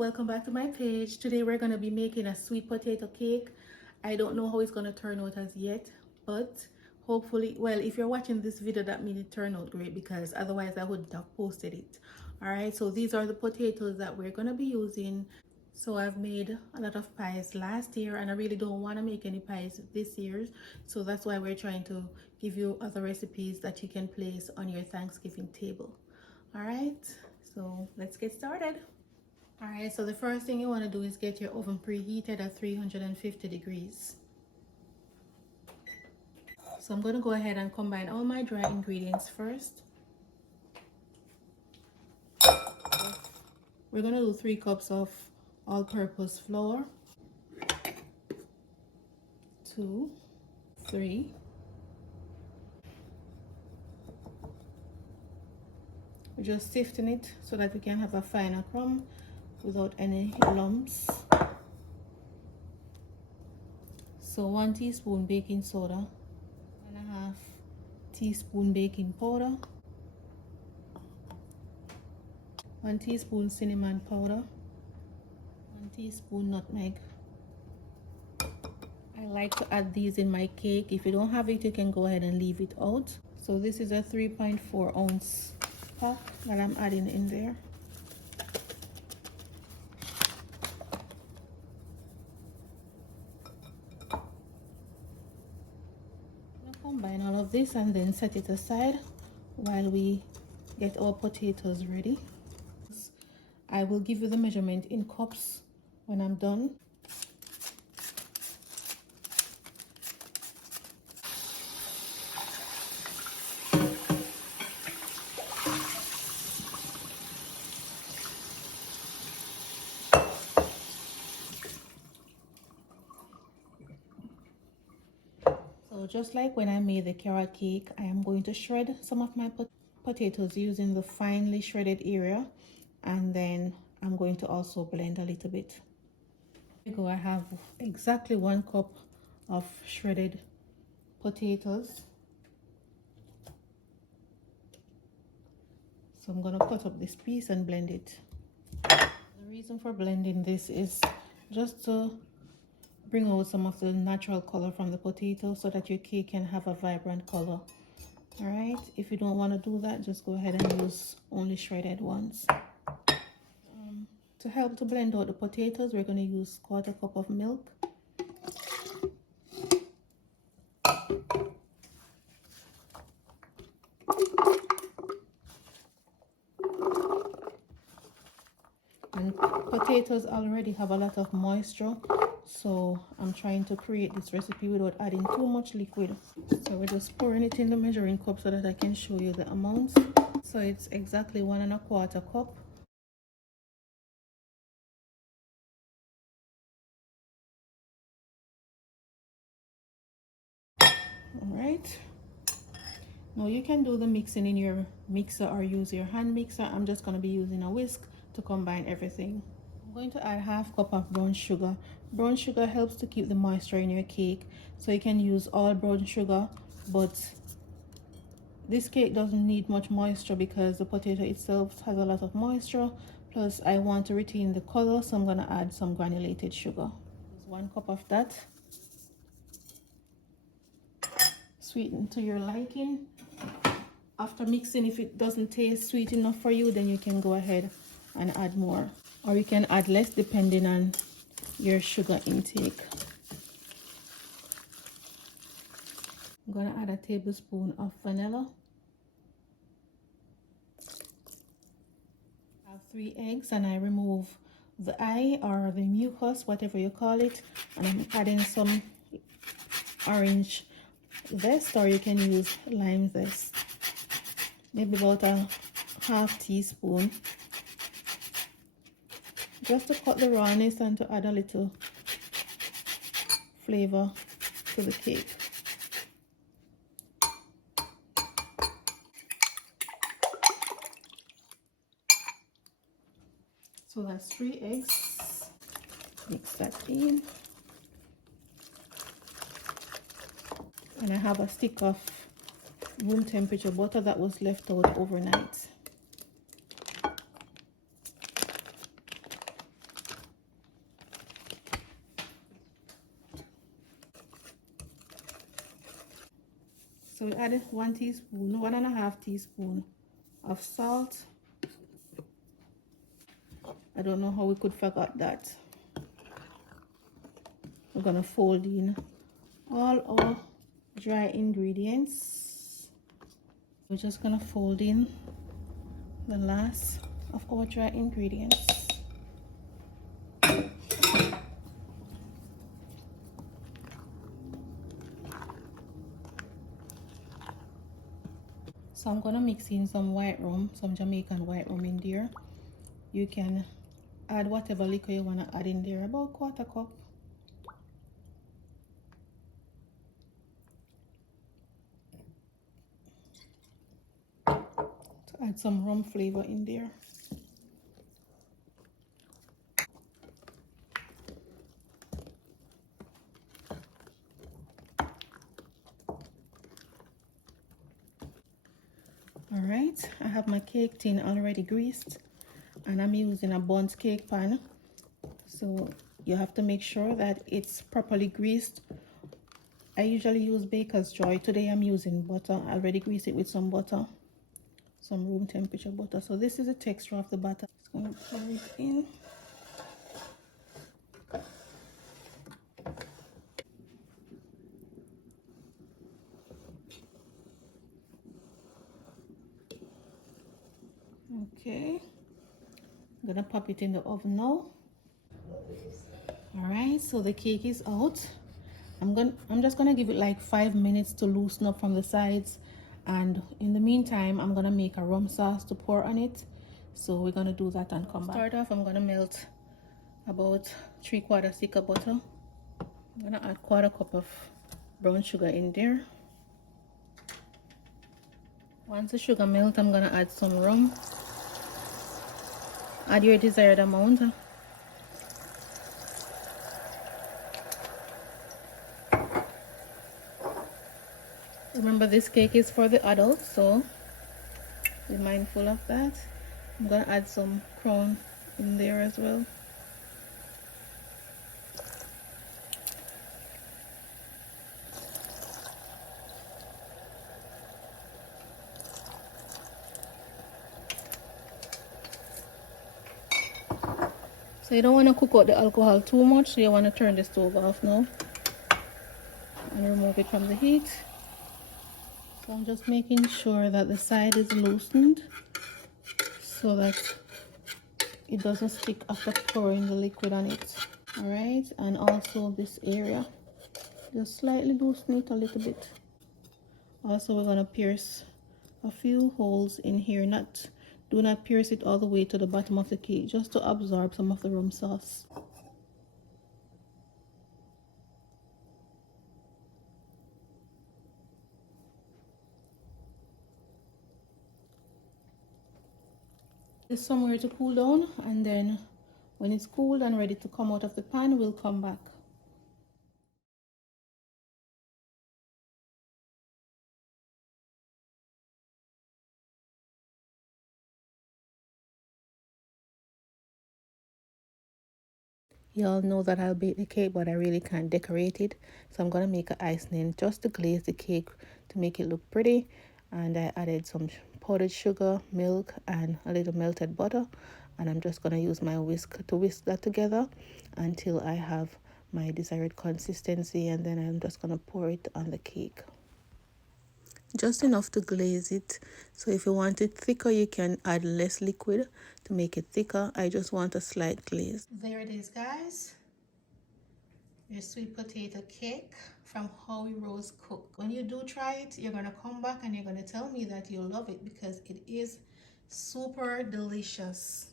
welcome back to my page. Today we're going to be making a sweet potato cake. I don't know how it's going to turn out as yet, but hopefully, well, if you're watching this video, that means it turned out great, because otherwise I wouldn't have posted it. All right, so these are the potatoes that we're going to be using. So I've made a lot of pies last year, and I really don't want to make any pies this year, so that's why we're trying to give you other recipes that you can place on your Thanksgiving table. All right, so let's get started. All right, so the first thing you want to do is get your oven preheated at 350 degrees. So I'm going to go ahead and combine all my dry ingredients first. We're going to do 3 cups of all-purpose flour. 2, 3. We're just sifting it so that we can have a finer crumb without any lumps. So 1 teaspoon baking soda, 1.5 teaspoon baking powder, 1 teaspoon cinnamon powder, 1 teaspoon nutmeg. I like to add these in my cake. If you don't have it, you can go ahead and leave it out. So this is a 3.4 ounce pack that I'm adding in there. Combine all of this and then set it aside while we get our potatoes ready. I will give you the measurement in cups when I'm done. So just like when I made the carrot cake, I am going to shred some of my potatoes using the finely shredded area, and then I'm going to also blend a little bit. Here we go. I have exactly 1 cup of shredded potatoes. So I'm going to cut up this piece and blend it. The reason for blending this is just to bring out some of the natural color from the potato so that your cake can have a vibrant color. All right, if you don't want to do that, just go ahead and use only shredded ones. To help to blend out the potatoes, we're going to use 1/4 cup of milk, and potatoes already have a lot of moisture, so I'm trying to create this recipe without adding too much liquid. So we're just pouring it in the measuring cup so that I can show you the amounts. So it's exactly 1 1/4 cup. All right, now you can do the mixing in your mixer or use your hand mixer. I'm just going to be using a whisk to combine everything. I'm going to add 1/2 cup of brown sugar. Brown sugar helps to keep the moisture in your cake, so you can use all brown sugar, but this cake doesn't need much moisture because the potato itself has a lot of moisture. Plus I want to retain the color, so I'm going to add some granulated sugar. Use 1 cup of that. Sweeten to your liking. After mixing, if it doesn't taste sweet enough for you, then you can go ahead and add more, or you can add less depending on your sugar intake. I'm gonna add a tablespoon of vanilla. I have 3 eggs, and I remove the eye or the mucus, whatever you call it, and I'm adding some orange zest, or you can use lime zest, maybe about a 1/2 teaspoon, just to cut the rawness and to add a little flavor to the cake. So that's 3 eggs. Mix that in. And I have a stick of room temperature butter that was left out overnight. So we add 1 teaspoon, 1.5 teaspoon of salt. I don't know how we could forget that. We're gonna fold in all our dry ingredients. We're just gonna fold in the last of our dry ingredients. So I'm gonna mix in some white rum, some Jamaican white rum in there. You can add whatever liquor you wanna add in there, about 1/4 cup. To add some rum flavor in there. All right, I have my cake tin already greased, and I'm using a bundt cake pan. So you have to make sure that it's properly greased. I usually use Baker's Joy. Today I'm using butter. I already greased it with some butter, some room temperature butter. So this is the texture of the butter. Just gonna pour it in. Okay, I'm gonna pop it in the oven now. All right, so the cake is out. I'm just gonna give it like 5 minutes to loosen up from the sides, and in the meantime I'm gonna make a rum sauce to pour on it. So we're gonna do that and come back. Start off, I'm gonna melt about 3/4 stick of butter. I'm gonna add 1/4 cup of brown sugar in there. Once the sugar melts, I'm gonna add some rum. Add your desired amount. Remember, this cake is for the adults, so be mindful of that. I'm gonna add some crown in there as well. So you don't want to cook out the alcohol too much, so you want to turn the stove off now and remove it from the heat. So I'm just making sure that the side is loosened so that it doesn't stick after pouring the liquid on it. All right, and also this area, just slightly loosen it a little bit. Also, we're going to pierce a few holes in here. Do not pierce it all the way to the bottom of the cake, just to absorb some of the rum sauce. It's somewhere to cool down, and then when it's cooled and ready to come out of the pan, we'll come back. Y'all know that I'll bake the cake, but I really can't decorate it. So I'm going to make an icing just to glaze the cake to make it look pretty. And I added some powdered sugar, milk, and a little melted butter. And I'm just going to use my whisk to whisk that together until I have my desired consistency. And then I'm just going to pour it on the cake. Just enough to glaze it. So if you want it thicker, you can add less liquid to make it thicker. I just want a slight glaze. There it is, guys. Your sweet potato cake from Howie Rose Cook. When you do try it, you're gonna come back and you're gonna tell me that you love it, because it is super delicious.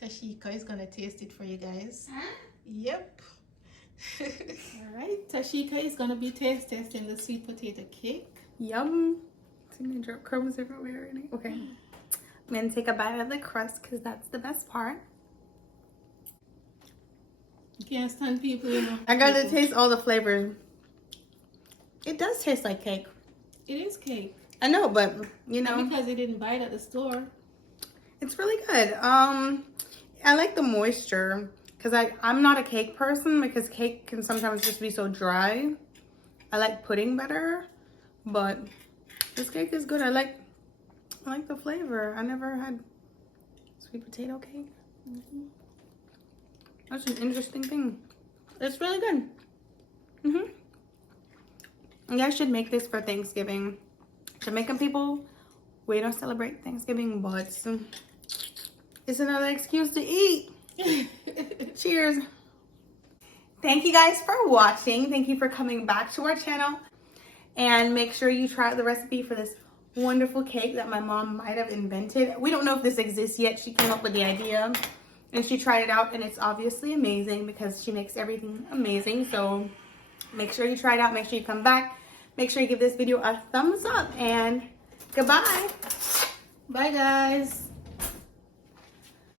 Tashika is gonna taste it for you guys. Huh? Yep. All right, Tashika is gonna be testing the sweet potato cake. Yum. It's gonna drop crumbs everywhere. Okay. I'm gonna take a bite of the crust because that's the best part. You can't stand people, you know. I gotta taste all the flavors. It does taste like cake. It is cake. I know, but you know, not because they didn't buy it at the store. It's really good. I like the moisture because I'm not a cake person, because cake can sometimes just be so dry. I like pudding better, but This cake is good. I like the flavor. I never had sweet potato cake. That's an interesting thing. It's really good. You guys should make this for Thanksgiving. Jamaican people, we don't celebrate Thanksgiving, but it's another excuse to eat. Cheers. Thank you guys for watching. Thank you for coming back to our channel. And make sure you try out the recipe for this wonderful cake that my mom might have invented. We don't know if this exists yet. She came up with the idea and she tried it out, and it's obviously amazing because she makes everything amazing. So make sure you try it out. Make sure you come back. Make sure you give this video a thumbs up, and goodbye. Bye guys.